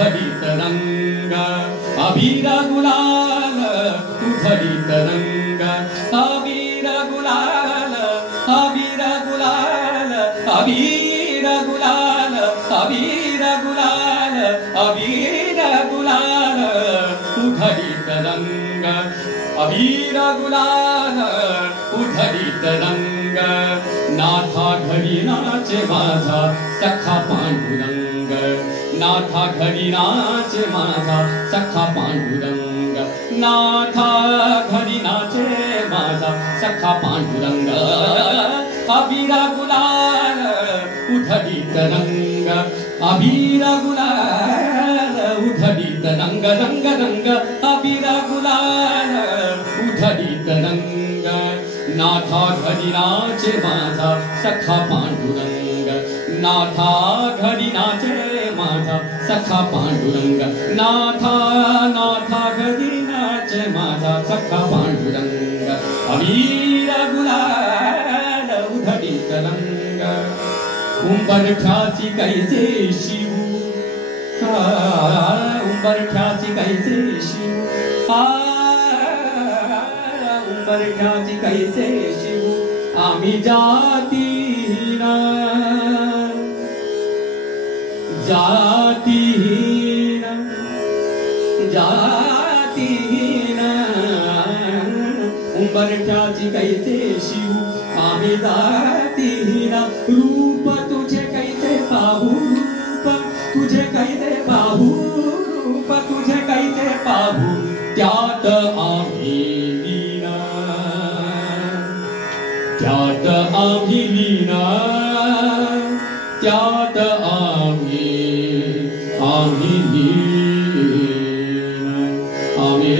उधळीत रंग अबीर गुलाल उधळीत रंग अबीर गुलाल अबीर गुलाल अबीर गुलाल अबीर गुलाल अबीर गुलाल उधळीत रंग अबीर गुलाल उधळीत रंग नाथा घरी नाचे माझा सखा पांडुरंग नाथा घरी नाचे माझा सखा पांडुरंग नाथा घरी नाचे माझा सखा पांडुरंग अबीर गुलाल उधळीत रंग अबीर गुलाल उधळीत रंग रंग रंग अबीर गुलाल उधळीत रंग नाथा घरी नाचे माझा सखा पांडुरंग नाथा घरी नाचे माझा सखा पांडुरंग नाथा नाथा घरी नाचे माझा सखा पांडुरंग अबीर गुलाल उधळीत रंग उंबरठ्याची कैसे शिव उंबरठ्याची कैसे शिव उंबरठ्याची कैसे शिव आम्ही जातीहीन जातीहीन जातीहीन उंबरठ्याची कैसे शिव आम्ही जातीहीन रूप तुझे कैसे पाहू रूप तुझे कैसे पाहू रूप तुझे कैसे पाहू त्यात आम्ही लीन त्यात आम्ही लीन त्यात आम्ही लीन आम्ही लीन आम्ही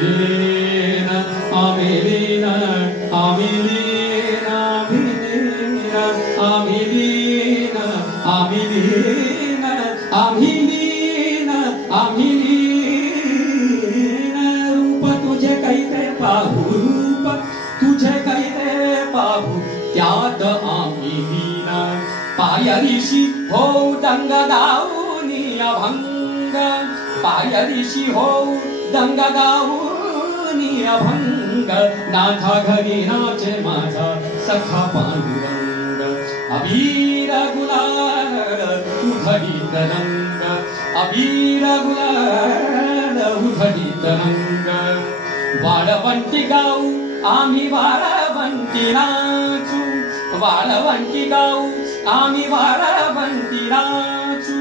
लीन आम्ही लीन आम्ही लीन आम्ही लीन आम्ही लीन आम्ही लीन आम्ही लीन रूप तुझे कैसे पाहू रूप तुझे कैसे पाहू त्यात आम्ही लीन पायरीशी हो दंग गाऊनी अभंग पायरीशी हो दंग गाऊनी अभंग नाथा घरी नाचे माझा सखा पांडुरंग अबीर गुलाल उधळीत रंग अबीर गुलाल उधळीत रंग वाळवंटी गाऊ आम्ही वाळवंटी नाचू वाळवंटी गाऊ आम्ही वाळवंटी नाचू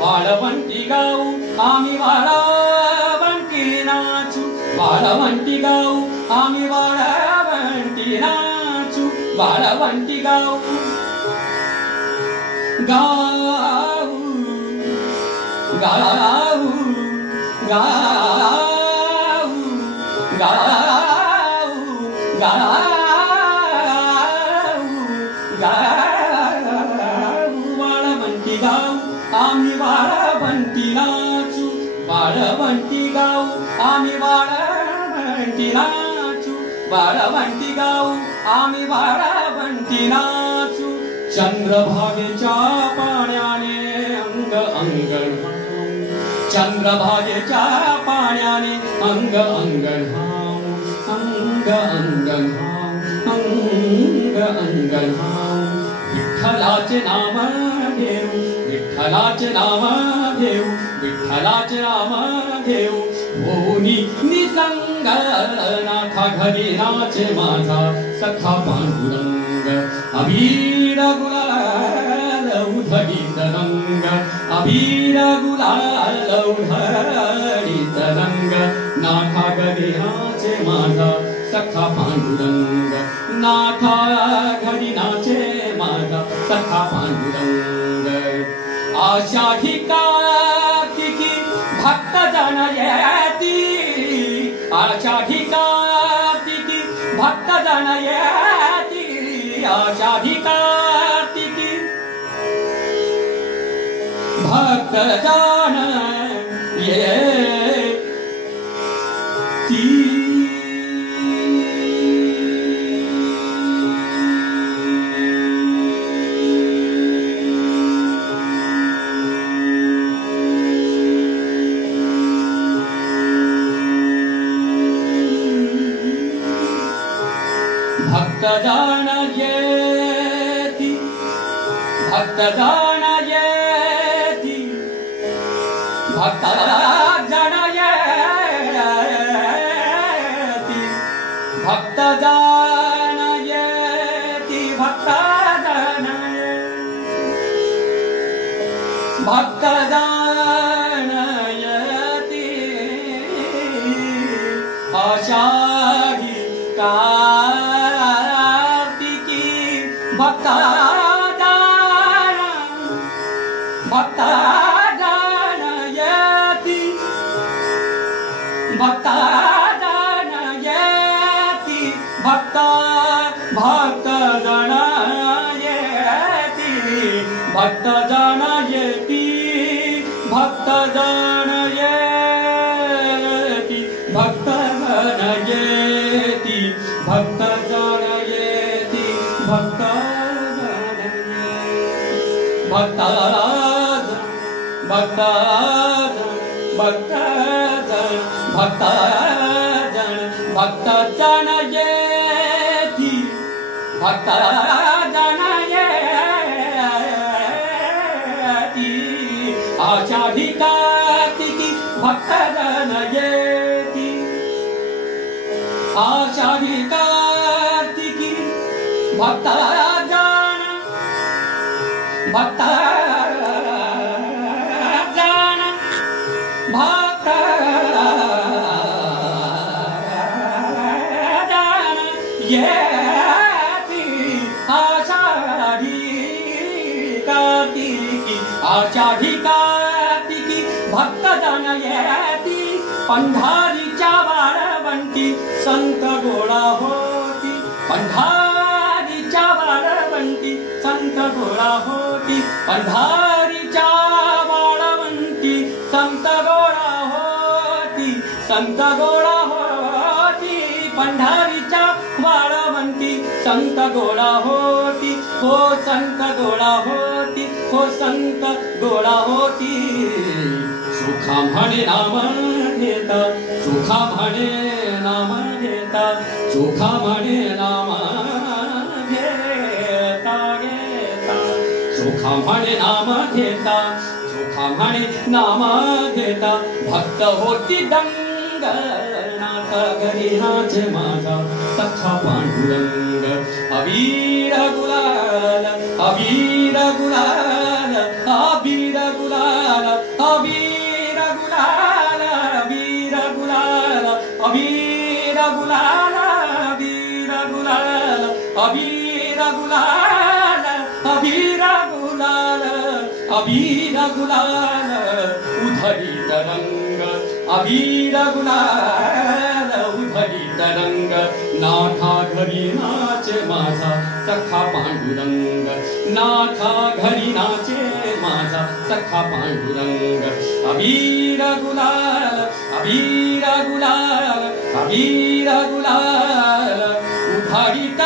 वाळवंटी गाऊ आम्ही वाळवंटी नाचू वाळवंटी गाऊ आम्ही वाळवंटी नाचू वाळवंटी गाऊ गाऊ गाऊ गाऊ गाऊ गाऊ वाळवंटी गाऊ आम्ही वाळवंटी नाचू वाळवंटी गाऊ आम्ही वाळवंटी नाचू वाळवंटी गाऊ आम्ही वाळवंटी नाचू चंद्रभागेच्या पाण्याने अंग अंग चंद्रभागेच्या पाण्याने अंग अंग अंग अंग अंग अंग विठ्ठलाचे नाम घेऊ विठ्ठलाचे नाम घेऊ विठ्ठलाचे नाम घेऊ होनी निसंग नाथा घरी नाचे माझा सखा पांडुरंग अबीर गुलाल उधळीत रंग अबीर गुलाल उधळीत रंग नाथा घरी नाचे माझा सखा पांडुरंग नाथा घरी नाचे माझा सखा पांडुरंग आषाढी कार्तिकी भक्त जन येती आषाढी कार्तिकी भक्त जन येती आषाढी कार्तिकी भक्त जन येती भक्तजन येती भक्तजन येती भक्तजन येती भक्तजन येती भक्तजन भक्तजन येती आषाढी कार्तिकी भक्तजन भक्तजन येती भक्तजन येती भक्तजन येती भक्तजन येती भक्तजन येती भक्तजन येती भक्तजन येती भक्तजन भक्तजन भक्तजन भक्तजन भक्तजन भक्तजन येती भक्तजन येती आषाढी कार्तिकी भक्तजन येती आषाढी कार्तिकी भक्तजन भक्तजन भक्तजन येती आषाढी कार्तिकी आषाढी कार्तिकी भक्तजन येती पंढारीच्या वाळवंटी संत गोळा होती पंढारीच्या वाळवंटी संत गोळा होती पंढारीच्या वाळवंटी संत गोळा होती संत गोळा होती पंढारीच्या वाळवंटी संत गोळा होती हो संत गोळा होती हो संत गोळा होती सुखा म्हणे नाम घेता सुखा म्हणे नाम घेता सुखा म्हणे नाम घेता घेता सुखा म्हणे नाम घेता सुखा म्हणे नाम घेता भक्त होती दंग नाथ घरी नाचे माझा सख्खा पांडुरंग अबीर गुलाल अबीर गुलाल अबीर गुलाल अबीर गुलाल अबीर गुलाल अबीर गुलाल अबीर गुलाल अबीर गुलाल अबीर गुलाल अबीर गुलाल उधळीत रंग अबीर गुलाल उधळीत रंग नाथा घरी नाचे माझा सखा पांडुरंग नाथा घरी नाचे माझा सखा पांडुरंग अबीर गुलाल अबीर गुलाल अबीर गुलाल उधळीत